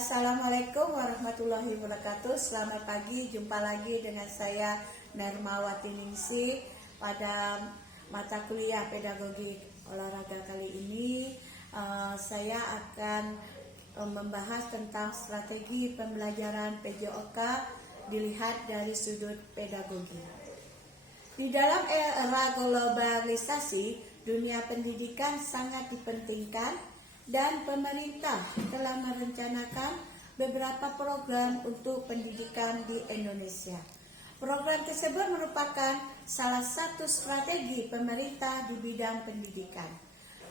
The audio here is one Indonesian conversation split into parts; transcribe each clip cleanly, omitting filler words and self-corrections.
Assalamualaikum warahmatullahi wabarakatuh. Selamat pagi, jumpa lagi dengan saya Nermawati Ningsih pada mata kuliah pedagogi olahraga kali ini. Saya akan membahas tentang strategi pembelajaran PJOK dilihat dari sudut pedagogi. Di dalam era globalisasi, dunia pendidikan sangat dipentingkan dan pemerintah telah merencanakan beberapa program untuk pendidikan di Indonesia. Program tersebut merupakan salah satu strategi pemerintah di bidang pendidikan.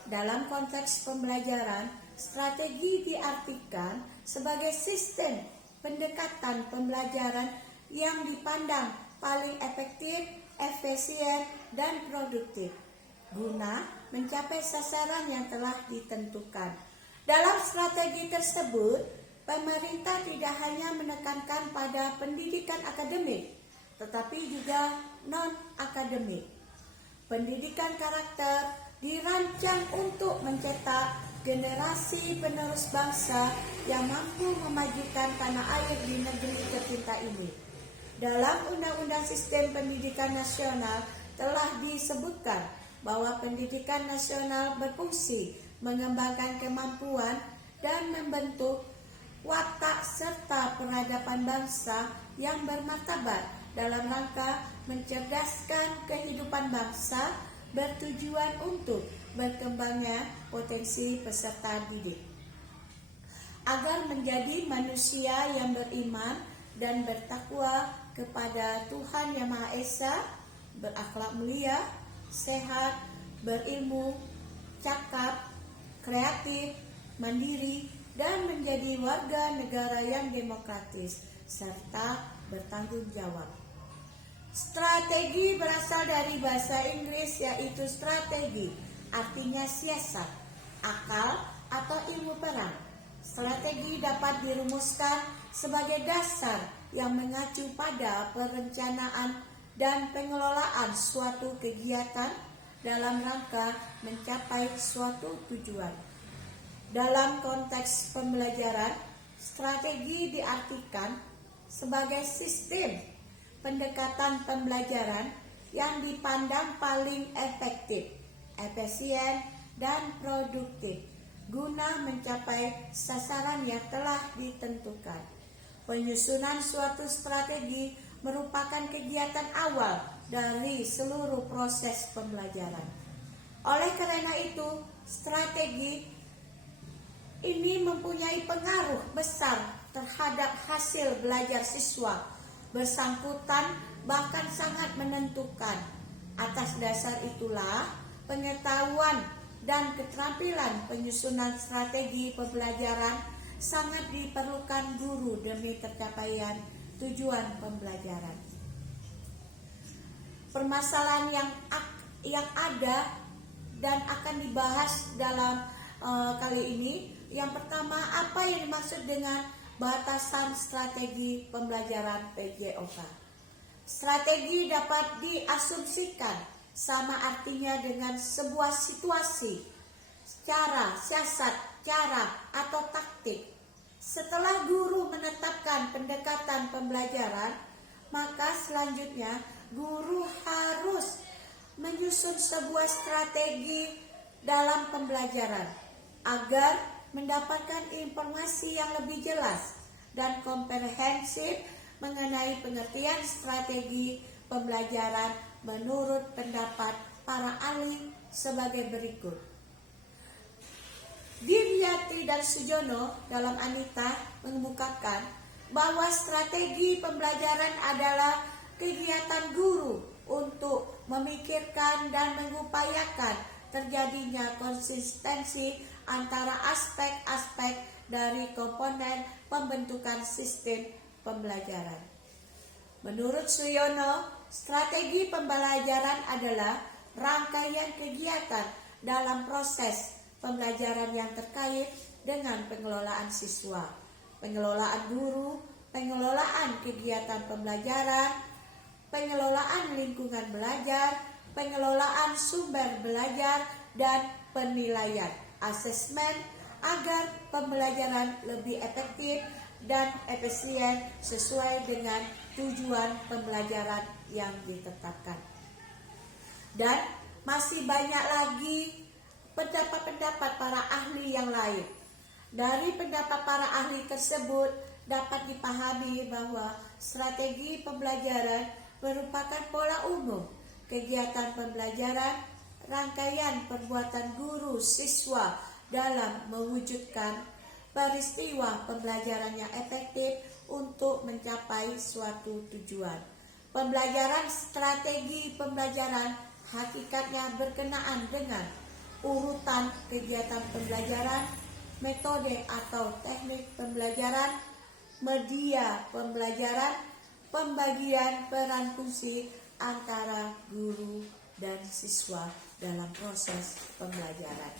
Dalam konteks pembelajaran, strategi diartikan sebagai sistem pendekatan pembelajaran yang dipandang paling efektif, efisien, dan produktif guna mencapai sasaran yang telah ditentukan. Dalam strategi tersebut, pemerintah tidak hanya menekankan pada pendidikan akademik, tetapi juga non-akademik. Pendidikan karakter dirancang untuk mencetak generasi penerus bangsa yang mampu memajukan tanah air di negeri tercinta ini. Dalam Undang-Undang Sistem Pendidikan Nasional telah disebutkan bahwa pendidikan nasional berfungsi mengembangkan kemampuan dan membentuk watak serta peradaban bangsa yang bermartabat dalam rangka mencerdaskan kehidupan bangsa bertujuan untuk berkembangnya potensi peserta didik. Agar menjadi manusia yang beriman dan bertakwa kepada Tuhan Yang Maha Esa, berakhlak mulia, sehat, berilmu, cakap, kreatif, mandiri, dan menjadi warga negara yang demokratis serta bertanggung jawab. Strategi berasal dari bahasa Inggris yaitu strategi, artinya siasat, akal, atau ilmu perang. Strategi dapat dirumuskan sebagai dasar yang mengacu pada perencanaan dan pengelolaan suatu kegiatan dalam rangka mencapai suatu tujuan. Dalam konteks pembelajaran, strategi diartikan sebagai sistem pendekatan pembelajaran yang dipandang paling efektif, efisien, dan produktif guna mencapai sasaran yang telah ditentukan. Penyusunan suatu strategi merupakan kegiatan awal dari seluruh proses pembelajaran. Oleh karena itu, strategi ini mempunyai pengaruh besar terhadap hasil belajar siswa, bersangkutan bahkan sangat menentukan. Atas dasar itulah, pengetahuan dan keterampilan penyusunan strategi pembelajaran sangat diperlukan guru demi tercapaian tujuan pembelajaran. Permasalahan yang ada dan akan dibahas dalam kali ini, yang pertama, apa yang dimaksud dengan batasan strategi pembelajaran PJOK? Strategi dapat diasumsikan sama artinya dengan sebuah situasi, cara, siasat, cara, atau taktik. Setelah guru menetapkan pendekatan pembelajaran, maka selanjutnya guru harus menyusun sebuah strategi dalam pembelajaran agar mendapatkan informasi yang lebih jelas dan komprehensif mengenai pengertian strategi pembelajaran menurut pendapat para ahli sebagai berikut. Dimyati dan Sujono dalam Anita mengemukakan bahwa strategi pembelajaran adalah kegiatan guru untuk memikirkan dan mengupayakan terjadinya konsistensi antara aspek-aspek dari komponen pembentukan sistem pembelajaran. Menurut Suyono, strategi pembelajaran adalah rangkaian kegiatan dalam proses pembelajaran yang terkait dengan pengelolaan siswa, pengelolaan guru, pengelolaan kegiatan pembelajaran, pengelolaan lingkungan belajar, pengelolaan sumber belajar, dan penilaian, asesmen, agar pembelajaran lebih efektif dan efisien sesuai dengan tujuan pembelajaran yang ditetapkan. Dan masih banyak lagi pendapat-pendapat para ahli yang lain. Dari pendapat para ahli tersebut dapat dipahami bahwa strategi pembelajaran merupakan pola umum kegiatan pembelajaran, rangkaian perbuatan guru siswa dalam mewujudkan peristiwa pembelajaran yang efektif untuk mencapai suatu tujuan. Pembelajaran strategi pembelajaran hakikatnya berkenaan dengan urutan kegiatan pembelajaran, metode atau teknik pembelajaran, media pembelajaran, pembagian peran fungsi antara guru dan siswa dalam proses pembelajaran.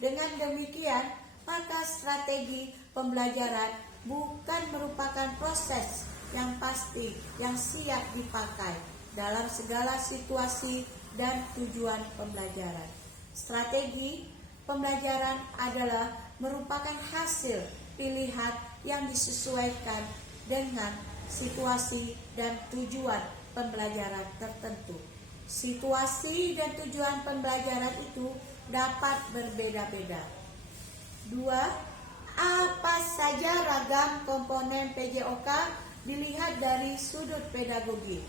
Dengan demikian, maka strategi pembelajaran bukan merupakan proses yang pasti yang siap dipakai dalam segala situasi dan tujuan pembelajaran. Strategi pembelajaran adalah merupakan hasil pilihan yang disesuaikan dengan situasi dan tujuan pembelajaran tertentu. Situasi dan tujuan pembelajaran itu dapat berbeda-beda. 2. Apa saja ragam komponen PJOK dilihat dari sudut pedagogi.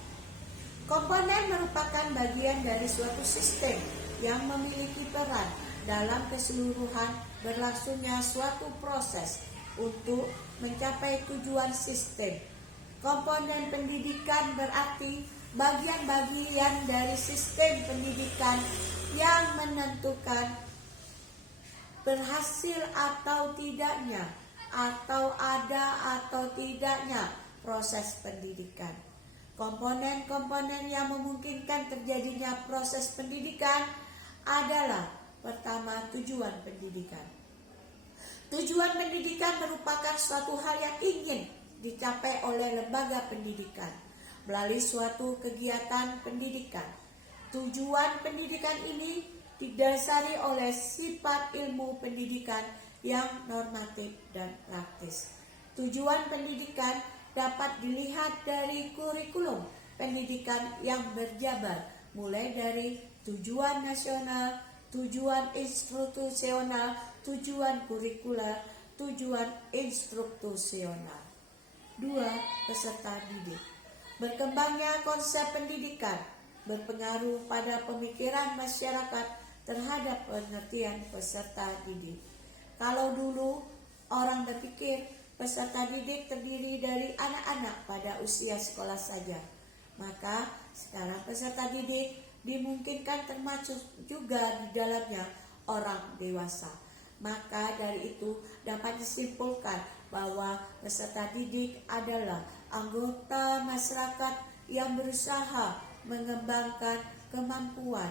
Komponen merupakan bagian dari suatu sistem yang memiliki peran dalam keseluruhan berlangsungnya suatu proses untuk mencapai tujuan sistem. Komponen pendidikan berarti bagian-bagian dari sistem pendidikan yang menentukan berhasil atau tidaknya, atau ada atau tidaknya proses pendidikan. Komponen-komponen yang memungkinkan terjadinya proses pendidikan adalah pertama, tujuan pendidikan. Tujuan pendidikan merupakan suatu hal yang ingin dicapai oleh lembaga pendidikan melalui suatu kegiatan pendidikan. Tujuan pendidikan ini didasari oleh sifat ilmu pendidikan yang normatif dan praktis. Tujuan pendidikan dapat dilihat dari kurikulum pendidikan yang berjabar, mulai dari tujuan nasional, tujuan institusional, tujuan kurikuler, tujuan instruktusional. 2. Peserta didik. Berkembangnya konsep pendidikan berpengaruh pada pemikiran masyarakat terhadap pengertian peserta didik. Kalau dulu orang berpikir peserta didik terdiri dari anak-anak pada usia sekolah saja, maka sekarang peserta didik dimungkinkan termasuk juga di dalamnya orang dewasa. Maka dari itu dapat disimpulkan bahwa peserta didik adalah anggota masyarakat yang berusaha mengembangkan kemampuan,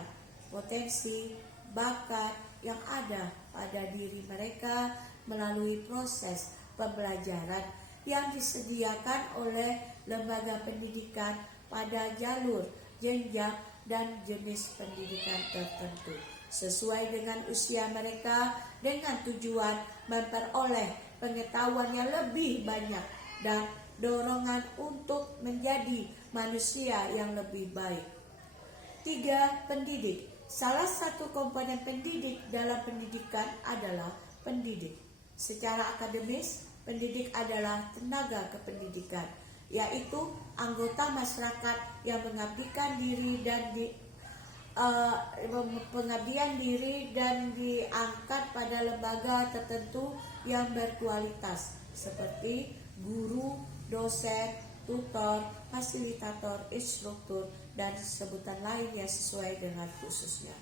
potensi, bakat yang ada pada diri mereka melalui proses pembelajaran yang disediakan oleh lembaga pendidikan pada jalur, jenjang, dan jenis pendidikan tertentu sesuai dengan usia mereka dengan tujuan memperoleh pengetahuan yang lebih banyak dan dorongan untuk menjadi manusia yang lebih baik. 3. Pendidik. Salah satu komponen pendidik dalam pendidikan adalah pendidik. Secara akademis, pendidik adalah tenaga kependidikan, yaitu anggota masyarakat yang mengabdikan diri dan diangkat pada lembaga tertentu yang berkualitas seperti guru, dosen, tutor, fasilitator, instruktur, dan sebutan lain yang sesuai dengan khususnya.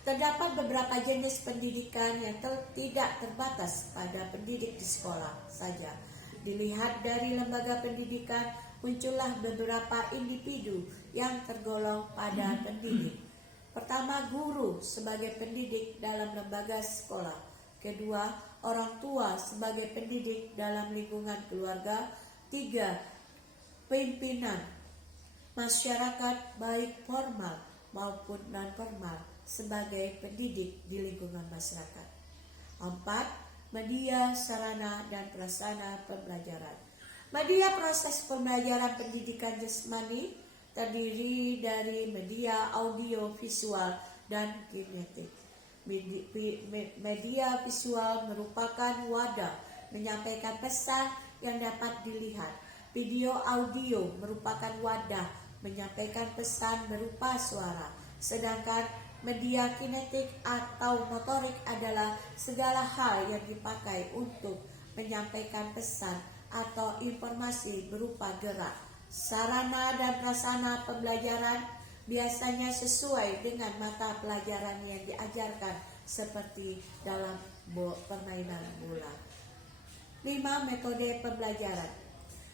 Terdapat beberapa jenis pendidikan yang tidak terbatas pada pendidik di sekolah saja. Dilihat dari lembaga pendidikan, muncullah beberapa individu yang tergolong pada pendidik. Pertama, guru sebagai pendidik dalam lembaga sekolah. Kedua, orang tua sebagai pendidik dalam lingkungan keluarga. 3. Pimpinan masyarakat baik formal maupun non-formal sebagai pendidik di lingkungan masyarakat. 4. Media, sarana, dan prasarana pembelajaran. Media proses pembelajaran pendidikan jasmani terdiri dari media audio, visual, dan kinetik. Media visual merupakan wadah menyampaikan pesan yang dapat dilihat. Video audio merupakan wadah menyampaikan pesan berupa suara. Sedangkan media kinetik atau motorik adalah segala hal yang dipakai untuk menyampaikan pesan atau informasi berupa gerak. Sarana dan prasarana pembelajaran biasanya sesuai dengan mata pelajaran yang diajarkan seperti dalam permainan bola. 5. Metode pembelajaran.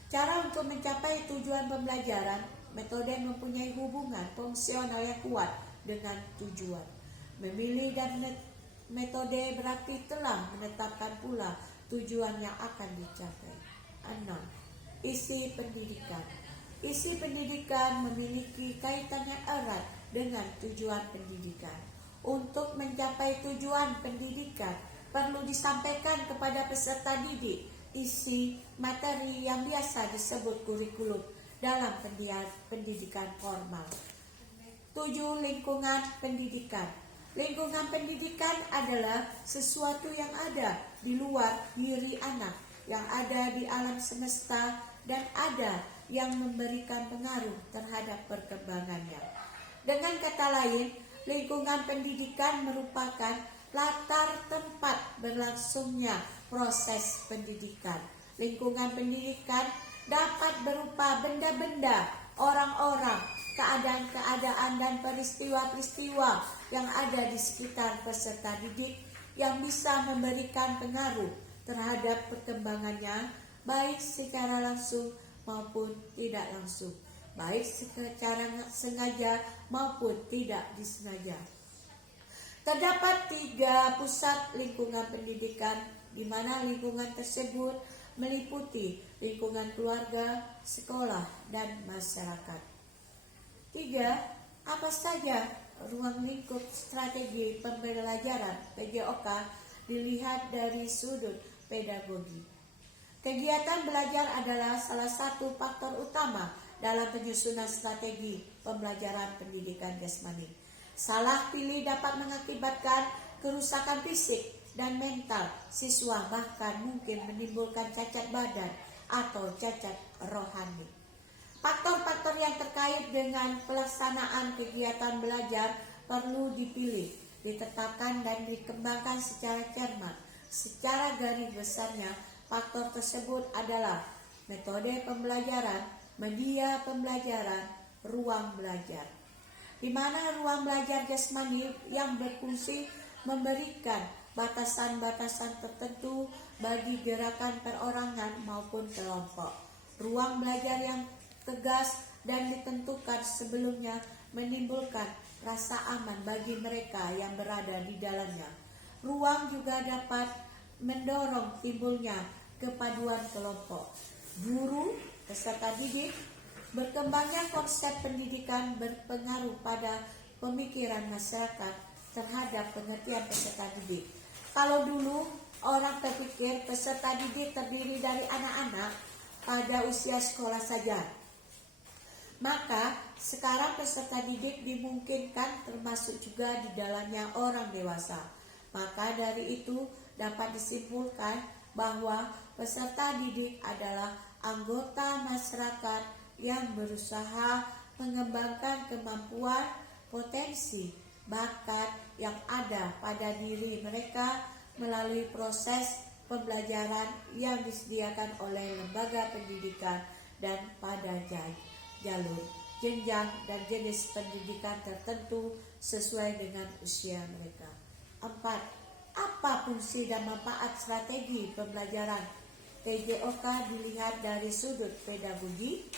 Cara untuk mencapai tujuan pembelajaran, metode mempunyai hubungan fungsional yang kuat dengan tujuan. Memilih dan metode berarti telah menetapkan pula tujuan yang akan dicapai. 6. Isi pendidikan. Isi pendidikan memiliki kaitan yang erat dengan tujuan pendidikan. Untuk mencapai tujuan pendidikan, perlu disampaikan kepada peserta didik isi materi yang biasa disebut kurikulum dalam pendidikan formal. 7. Lingkungan pendidikan. Lingkungan pendidikan adalah sesuatu yang ada di luar diri anak, yang ada di alam semesta, dan ada yang memberikan pengaruh terhadap perkembangannya. Dengan kata lain, lingkungan pendidikan merupakan latar tempat berlangsungnya proses pendidikan. Lingkungan pendidikan dapat berupa benda-benda, orang-orang, keadaan-keadaan, dan peristiwa-peristiwa yang ada di sekitar peserta didik yang bisa memberikan pengaruh terhadap perkembangannya, baik secara langsung maupun tidak langsung, baik secara sengaja maupun tidak disengaja. Terdapat 3 pusat lingkungan pendidikan, di mana lingkungan tersebut meliputi lingkungan keluarga, sekolah, dan masyarakat. 3. Apa saja ruang lingkup strategi pembelajaran PJOK dilihat dari sudut pedagogi. Kegiatan belajar adalah salah satu faktor utama dalam penyusunan strategi pembelajaran pendidikan jasmani. Salah pilih dapat mengakibatkan kerusakan fisik dan mental siswa, bahkan mungkin menimbulkan cacat badan atau cacat rohani. Faktor-faktor yang terkait dengan pelaksanaan kegiatan belajar perlu dipilih, ditetapkan, dan dikembangkan secara cermat. Secara garis besarnya, faktor tersebut adalah metode pembelajaran, media pembelajaran, ruang belajar. Di mana ruang belajar jasmani yang berfungsi memberikan batasan-batasan tertentu bagi gerakan perorangan maupun kelompok. Ruang belajar yang tegas dan ditentukan sebelumnya menimbulkan rasa aman bagi mereka yang berada di dalamnya. Ruang juga dapat mendorong timbulnya kepaduan kelompok. Guru, peserta didik, berkembangnya konsep pendidikan berpengaruh pada pemikiran masyarakat terhadap pengertian peserta didik. Kalau dulu orang berpikir peserta didik terdiri dari anak-anak pada usia sekolah saja, maka sekarang peserta didik dimungkinkan termasuk juga di dalamnya orang dewasa. Maka dari itu dapat disimpulkan bahwa peserta didik adalah anggota masyarakat yang berusaha mengembangkan kemampuan, potensi, bakat yang ada pada diri mereka melalui proses pembelajaran yang disediakan oleh lembaga pendidikan dan pada jalur, jenjang, dan jenis pendidikan tertentu sesuai dengan usia mereka. 4. Apa fungsi dan manfaat strategi pembelajaran PJOK dilihat dari sudut pedagogi?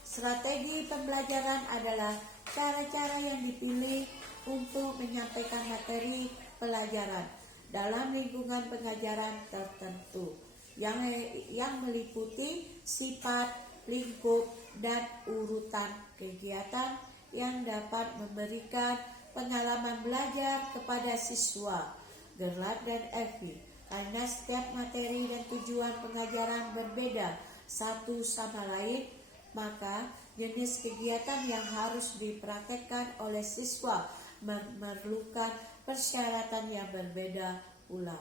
Strategi pembelajaran adalah cara-cara yang dipilih untuk menyampaikan materi pelajaran dalam lingkungan pengajaran tertentu yang meliputi sifat, lingkup, dan urutan kegiatan yang dapat memberikan pengalaman belajar kepada siswa. Gerlach dan Effie. Karena setiap materi dan tujuan pengajaran berbeda satu sama lain, maka jenis kegiatan yang harus dipraktekkan oleh siswa memerlukan persyaratan yang berbeda pula.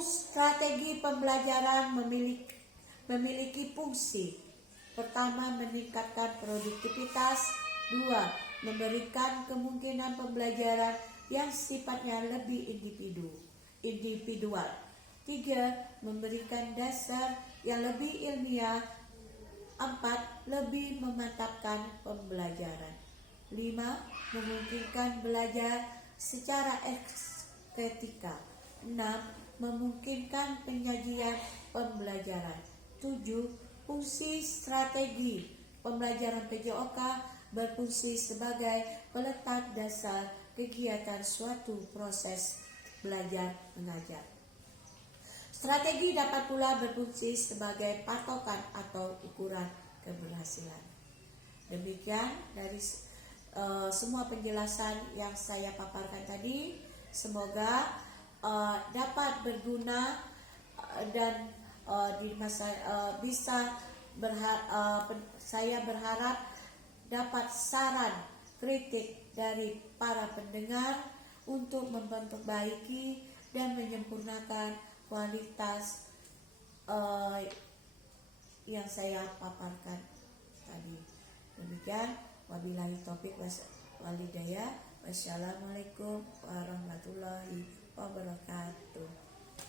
Strategi pembelajaran memiliki fungsi. Pertama, meningkatkan produktivitas. Dua, memberikan kemungkinan pembelajaran yang sifatnya lebih individual. Tiga, memberikan dasar yang lebih ilmiah. Empat, lebih memantapkan pembelajaran. Lima, memungkinkan belajar secara estetika. Enam, memungkinkan penyajian pembelajaran. 7. Fungsi strategi pembelajaran PJOK berfungsi sebagai peletak dasar kegiatan suatu proses belajar mengajar. Strategi dapat pula berfungsi sebagai patokan atau ukuran keberhasilan. Demikian dari semua penjelasan yang saya paparkan tadi. Semoga dapat berguna dan di masa saya berharap dapat saran kritik dari para pendengar untuk memperbaiki dan menyempurnakan kualitas yang saya paparkan tadi. Demikian, wabillahi taufik walhidayah. Wassalamualaikum warahmatullahi wabarakatuh.